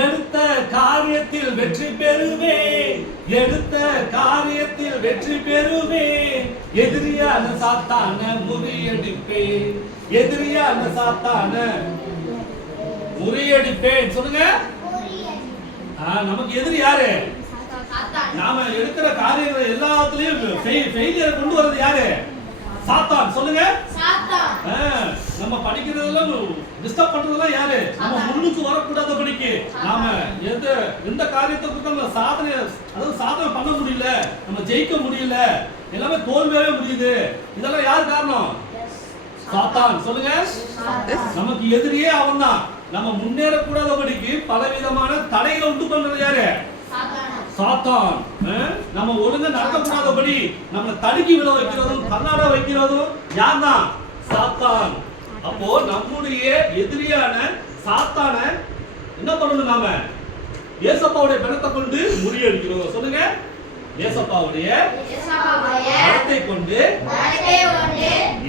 எடுத்த காரியத்தில் வெற்றி பெறுவேன், எடுத்த காரியத்தில் வெற்றி பெறுவேன், எதிரியான சாத்தான முறியடிப்பேன், எதிரியான சாத்தான முறியடிப்பேன். சொல்லுங்க. நமக்கு எதிரி யாரு? நாம எடுக்கிற காரியங்கள் எல்லாத்துலயும் ஃபெயிலியர் கொண்டு வர்றது யாரு? சாத்தான். சொல்லுங்க. நம்ம படிக்கிறதெல்லாம் டிஸ்டர்ப் பண்றதெல்லாம் யாரு? நம்ம முன்னுக்கு வரக்கூடாத படிக்கு நாம எந்த காரியத்தை குறித்து நம்ம சாதனை பண்ண முடியல, நம்ம ஜெயிக்க முடியல, எல்லாமே தோல்வியாவே முடியுது. இதெல்லாம் யார் காரணம்? சாத்தான். சொல்லுங்க. நமக்கு எதிரியே அவன் தான். நம்ம முன்னேறக்கூடாதபடிக்கு பலவிதமான தடைகளை உண்டு பண்றது யாரு? சாத்தான். நம்ம ஒழுங்கா நடக்கக்கூடாதபடி நம்மளை தடுக்கி விழ வைக்கிறதும் கண்ணாட வைக்கிறதும் யார் தான்? சாத்தான். அப்போ நம்முடைய எதிரியான சாத்தான என்ன பண்ணணும்? நாம ஏசப்பாவுடைய பலத்தை கொண்டு முறியடிக்கிறோம். சொல்லுங்க. ஏசப்பாவுடைய பலத்தை கொண்டு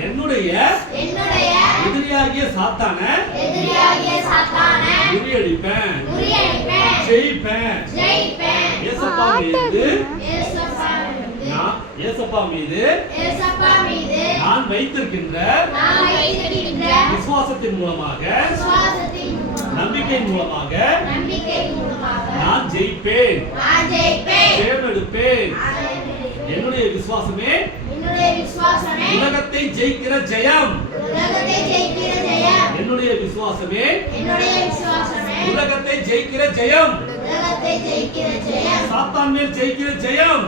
என்னுடைய எதிரியாகிய சாத்தான முறியடிப்பேன், ஜெயிப்பேன். ஏசப்பா மீது நான் வைத்திருக்கின்ற விசுவாசத்தின் மூலமாக, நம்பிக்கையின் மூலமாக நான் ஜெயிப்பேன், ஜெயம் எடுப்பேன். என்னுடைய விசுவாசமே உலகத்தை ஜெயிக்கிற ஜெயம். என்னுடைய விசுவாசமே உலகத்தை ஜெயிக்கிற ஜெயம். சாத்தான் மேல் ஜெயிக்கிற ஜெயம்.